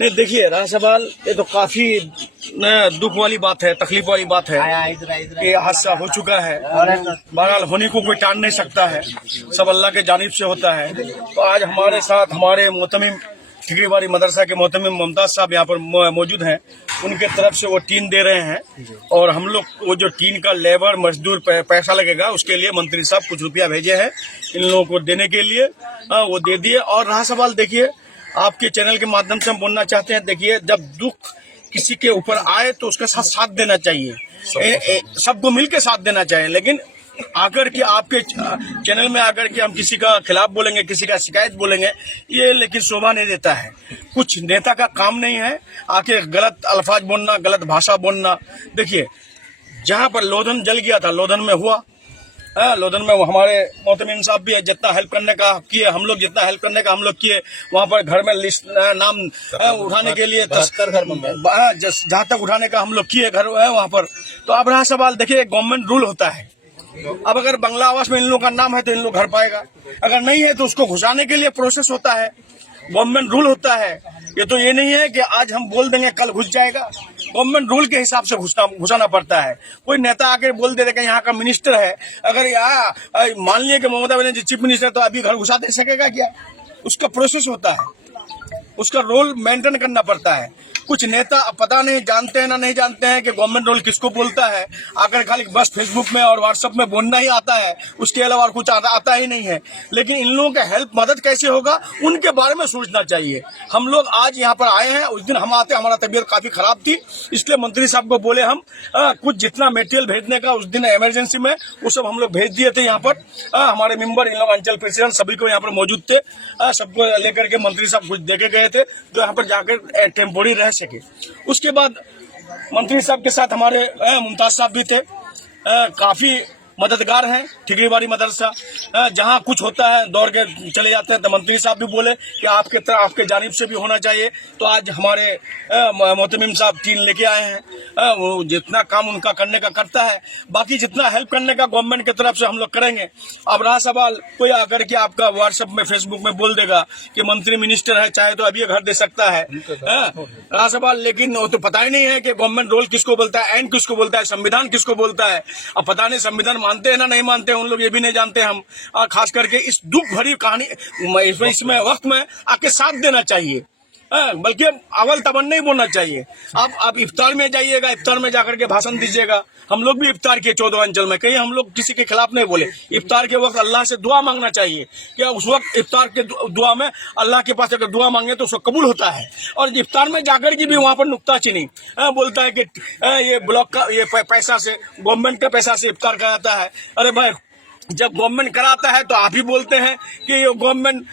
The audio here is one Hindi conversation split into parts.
नहीं देखिए राज सवाल, ये तो काफी दुख वाली बात है, तकलीफ वाली बात है कि हादसा हो चुका है। बहरहाल होने को कोई टाल नहीं सकता है, सब अल्लाह के जानिब से होता है। तो आज हमारे साथ हमारे मोहतमिम ठिकरीबाड़ी मदरसा के मोहतमिम मुमताज साहब यहाँ पर मौजूद हैं। उनके तरफ से वो टीन दे रहे हैं और हम लोग वो जो टीन का लेबर मजदूर पैसा लगेगा उसके लिए मंत्री साहब कुछ रुपया भेजे हैं इन लोगों को देने के लिए, वो दे दिए। और रहा सवाल, देखिए आपके चैनल के माध्यम से हम बोलना चाहते हैं, देखिए जब दुख किसी के ऊपर आए तो उसके साथ साथ देना चाहिए, सबको मिलकर साथ देना चाहिए। लेकिन आकर के आपके चैनल में आकर के हम किसी का खिलाफ बोलेंगे, किसी का शिकायत बोलेंगे, ये लेकिन शोभा नहीं देता है। कुछ नेता का काम नहीं है आके गलत अल्फाज बोलना, गलत भाषा बोलना। देखिए जहाँ पर लोधन जल गया था, लोधन में हुआ, लोधन में हमारे मोहतमिम साहब भी है, जितना हेल्प करने का किए हम लोग, जितना हेल्प करने का हम लोग किए। वहाँ पर घर में लिस्ट नाम उठाने के लिए 73 घर जहाँ तक उठाने का हम लोग किए घर है वहाँ पर। तो अब रहा सवाल, देखिए गवर्नमेंट रूल होता है। अब अगर बंगला आवास में इन लोगों का नाम है तो इन लोग घर पाएगा, अगर नहीं है तो उसको घुसाने के लिए प्रोसेस होता है, गवर्नमेंट रूल होता है। ये तो ये नहीं है कि आज हम बोल देंगे कल घुस जाएगा, गवर्नमेंट रूल के हिसाब से घुसाना पड़ता है। कोई नेता आके बोल दे कि यहाँ का मिनिस्टर है, अगर यहाँ मान लिया कि ममता बनर्जी चीफ मिनिस्टर, तो अभी घर घुसा दे सकेगा क्या? उसका प्रोसेस होता है, उसका रोल मेंटेन करना पड़ता है। कुछ नेता पता नहीं जानते हैं ना नहीं जानते हैं कि गवर्नमेंट रोल किसको बोलता है, आकर खाली बस फेसबुक में और व्हाट्सएप में बोलना ही आता है, उसके अलावा और कुछ आता ही नहीं है। लेकिन इन लोगों का हेल्प मदद कैसे होगा उनके बारे में सोचना चाहिए। हम लोग आज यहाँ पर आए हैं, उस दिन हम आते हमारा तबीयत काफी खराब थी, इसलिए मंत्री साहब को बोले हम कुछ जितना मटेरियल भेजने का उस दिन इमरजेंसी में वो सब हम लोग भेज दिए थे। यहाँ पर हमारे मेंबर, इन लोग अंचल प्रेसिडेंट सभी को यहाँ पर मौजूद थे, सबको लेकर के मंत्री साहब कुछ देके गए थे जो यहाँ पर जाकर टेम्पोरी रह सके। उसके बाद मंत्री साहब के साथ हमारे मुमताज साहब भी थे, काफी मददगार हैं। ठिकरीबाड़ी मदरसा जहां कुछ होता है दौड़ के चले जाते हैं, तो मंत्री साहब भी बोले कि आपके तरफ आपके जानिब से भी होना चाहिए। तो आज हमारे मोहतमिम साहब टीम लेके आए हैं, वो जितना काम उनका करने का करता है, बाकी जितना हेल्प करने का गवर्नमेंट की तरफ से हम लोग करेंगे। अब रहा सवाल, कोई आकर के आपका व्हाट्सएप में फेसबुक में बोल देगा कि मंत्री मिनिस्टर है, चाहे तो अभी घर दे सकता है, रहा सवाल। लेकिन वो तो पता ही नहीं है कि गवर्नमेंट रोल किसको बोलता है, एंड किसको बोलता है, संविधान किसको बोलता है। अब पता नहीं संविधान मानते हैं ना नहीं मानते हैं उन लोग, ये भी नहीं जानते हम। और खास करके इस दुख भरी कहानी इसमें वक्त में आके साथ देना चाहिए, बल्कि अवल तबन नहीं बोलना चाहिए। आप इफ्तार में जाइएगा, इफ्तार में जाकर के भाषण दीजिएगा। हम लोग भी इफ्तार किए 14 अंचल में, कहीं हम लोग किसी के खिलाफ नहीं बोले। इफ्तार के वक्त अल्लाह से दुआ मांगना चाहिए, क्या उस वक्त इफ्तार के दुआ में अल्लाह के पास अगर दुआ मांगे तो उसको कबूल होता है। और इफ्तार में जाकर के भी वहाँ पर नुक्ताचीनी बोलता है कि ये ब्लॉक का ये पैसा से, गवर्नमेंट के पैसा से इफ्तार कराता है। अरे भाई, जब गवर्नमेंट कराता है तो आप ही बोलते हैं कि ये गवर्नमेंट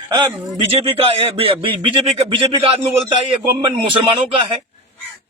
बीजेपी का आदमी बोलता है ये गवर्नमेंट मुसलमानों का है,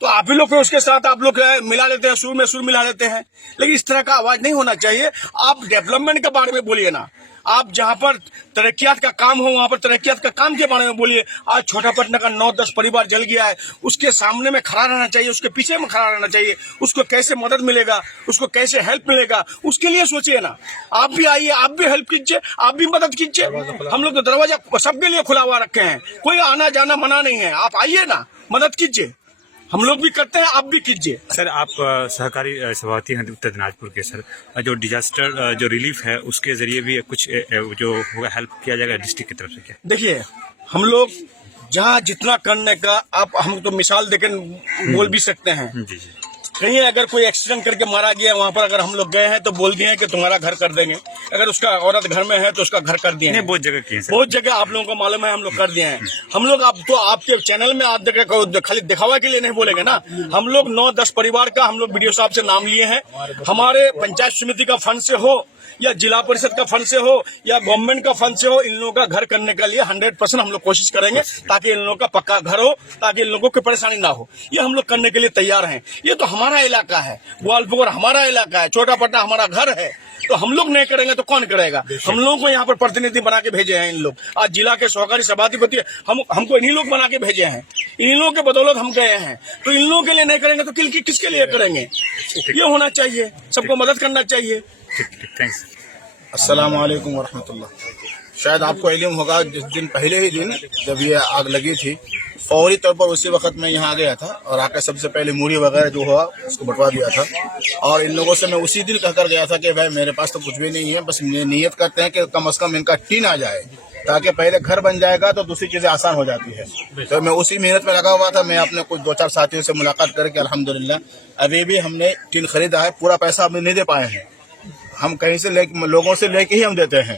तो आप ही लोग फिर उसके साथ आप लोग मिला लेते हैं, सुर में सुर मिला लेते हैं। लेकिन इस तरह का आवाज नहीं होना चाहिए। आप डेवलपमेंट के बारे में बोलिए ना, आप जहां पर तरक्कियात का काम हो वहां पर तरक्कियात का काम के बारे में बोलिए। आज छोटापटना का 9-10 परिवार जल गया है, उसके सामने में खड़ा रहना चाहिए, उसके पीछे में खड़ा रहना चाहिए। उसको कैसे मदद मिलेगा, उसको कैसे हेल्प मिलेगा, उसके लिए सोचिए ना। आप भी आइए, आप भी हेल्प कीजिए, आप भी मदद कीजिए। हम लोग तो दरवाजा सबके लिए खुला हुआ रखे हैं, कोई आना जाना मना नहीं है। आप आइए ना, मदद कीजिए, हम लोग भी करते हैं, आप भी कीजिए। सर आप सहकारी सभापति हैं उत्तर दिनाजपुर के, सर जो डिजास्टर जो रिलीफ है उसके जरिए भी कुछ जो होगा हेल्प किया जाएगा डिस्ट्रिक्ट की तरफ से क्या? देखिए हम लोग जहाँ जितना करने का, आप हम तो मिसाल देकर बोल भी सकते हैं। जी जी। कहीं अगर कोई एक्सीडेंट करके मारा गया वहां पर अगर हम लोग गए हैं तो बोल दिए हैं कि तुम्हारा घर कर देंगे। अगर उसका औरत घर में है तो उसका घर कर दिए हैं। बहुत जगह किए, बहुत जगह आप लोगों को मालूम है, हम लोग कर दिए हैं। हम लोग अब तो आपके चैनल में आप देखे खाली दिखावा के लिए नहीं बोलेंगे ना। हम लोग 9-10 परिवार का हम लोग वीडियो साहब से नाम लिए हैं। हमारे पंचायत समिति का फंड से हो या जिला परिषद का फंड से हो या गवर्नमेंट का फंड से हो, इन लोगों का घर करने के लिए 100% हम लोग कोशिश करेंगे ताकि इन लोगों का पक्का घर हो, ताकि इन लोगों की परेशानी ना हो। ये हम लोग करने के लिए तैयार हैं। ये तो हमारा इलाका है, ग्वालपुर हमारा इलाका है, छोटापटना हमारा घर है, तो हम लोग नहीं करेंगे तो कौन करेगा? हम लोगों को यहाँ पर प्रतिनिधि बना के भेजे हैं इन लोग। आज जिला के सहकारी सभाधिपति हमको इन्हीं लोग बना के भेजे हैं, इन्हीं लोगों के बदौलत हम गए हैं। तो इन लोगों के लिए नहीं करेंगे तो किसके लिए करेंगे? ये होना चाहिए, सबको मदद करना चाहिए। थैंक्स। अस्सलाम वालेकुम वरहमतुल्लाह। शायद आपको इल्म होगा, जिस दिन पहले ही दिन जब ये आग लगी थी, फौरी तौर पर उसी वक्त मैं यहाँ आ गया था और आकर सबसे पहले मूढ़ी वगैरह जो हुआ उसको बंटवा दिया था। और इन लोगों से मैं उसी दिन कहकर गया था कि भाई मेरे पास तो कुछ भी नहीं है, बस नियत करते हैं कि कम से कम इनका टीन आ जाए, ताकि पहले घर बन जाएगा तो दूसरी चीजें आसान हो जाती है। तो मैं उसी मेहनत में लगा हुआ था। मैं अपने कुछ 2-4 साथियों से मुलाकात करके अल्हम्दुलिल्लाह अभी भी हमने टीन खरीदा है। पूरा पैसा हमने नहीं दे पाए हैं, हम कहीं से लोगों से लेके ही हम देते हैं।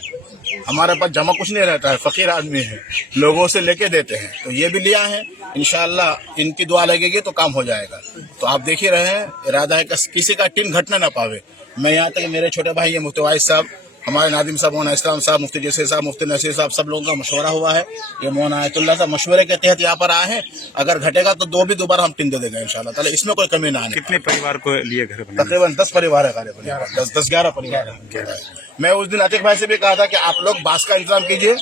हमारे पास जमा कुछ नहीं रहता है, फकीर आदमी है, लोगों से लेके देते हैं। तो ये भी लिया है, इंशाल्लाह इनकी दुआ लगेगी तो काम हो जाएगा। तो आप देख ही रहे हैं, इरादा है कि किसी का टीन घटना ना पावे। मैं यहाँ तक मेरे छोटे भाई ये मुफ्ती वाइस साहब, हमारे नादिम साहब, मौलाना इस्लाम साहब, मुफ्ती जैसे साहब, मुफ्ती नसीर साहब, सब लोगों का मशवरा हुआ है। ये मौलाना आयतुल्लाह साहब मशवरे के तहत यहाँ पर आए हैं। अगर घटेगा तो दोबारा हम टीन दे देंगे इंशाल्लाह ताला, इसमें कोई कमी ना आने। कितने परिवार को लिए घर बनाने? तकरीबन 10 परिवार है, 10-11 परिवार है। मैं उस दिन अतिक भाई से भी कहा था कि आप लोग बांस का इंतजाम कीजिए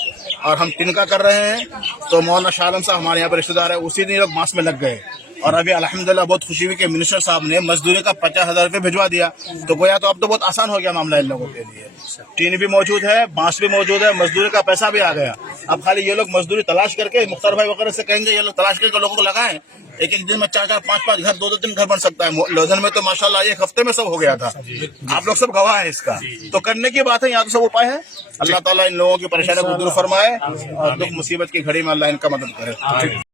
और हम टिन का कर रहे हैं। तो मौलाना शाह आलम साहब हमारे यहाँ पर रिश्तेदार है, उसी दिन लोग बांस में लग गए। और अभी अल्हम्दुलिल्लाह बहुत खुशी हुई कि मिनिस्टर साहब ने मजदूरी का 50,000 रुपये भिजवा दिया। तो गोया तो अब तो बहुत आसान हो गया मामला इन लोगों के लिए। टीन भी मौजूद है, बांस भी मौजूद है, मजदूरी का पैसा भी आ गया। अब खाली ये लोग मजदूरी तलाश करके, मुख्तार भाई वगैरह से कहेंगे ये लोग तलाश करके लोगों को लगाएं। एक दिन में 4-4, 5-5 घर, 2-2-3 घर बन सकता है। लोधन में तो माशाल्लाह एक हफ्ते में सब हो गया था। आप लोग सब गवाह है इसका। तो करने की बात है, यहाँ तो सब उपाय है। अल्लाह ताला इन लोगों की परेशानी को दूर फरमाए और दुख मुसीबत की घड़ी में अल्लाह इनका मदद करे।